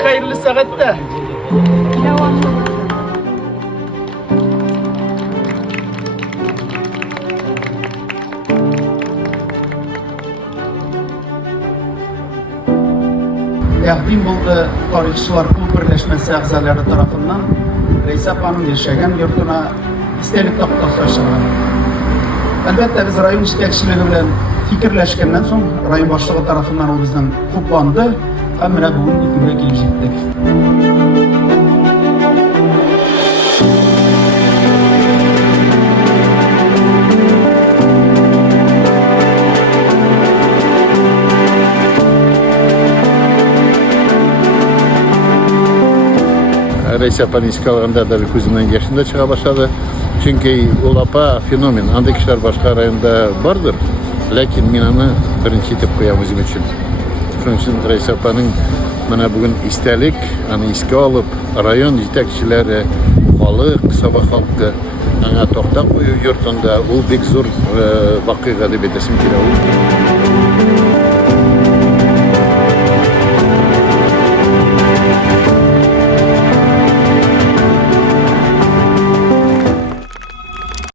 Hayırlı saatte. Yahdim buldu tarihçiler Kul Birleşmesi a'zaları tarafından Reis Apa'nın yaşayan yurtuna istelik toplantı açıldı. Elbette biz rayon yetekçiliği bilen fikirleşkenden soň rayon başlığı tarafından o bizden kutlandı. Hem de bugün ikide gelip jettik. Reis Apa'nın iske alganda da bir gözümden yaşında çığa başladı. Çünkü ol apa fenomen. Anda kişiler başka rayonda vardır. Lakin men onu birinci etip koyam özüm için. Şunun için Reis Apa'nın bana bugün istelik, onu iske alıp rayon yetekçileri, halık, sabah halkı ana tokta koyu yurtunda ol bek zor vakıga dep etesim kela.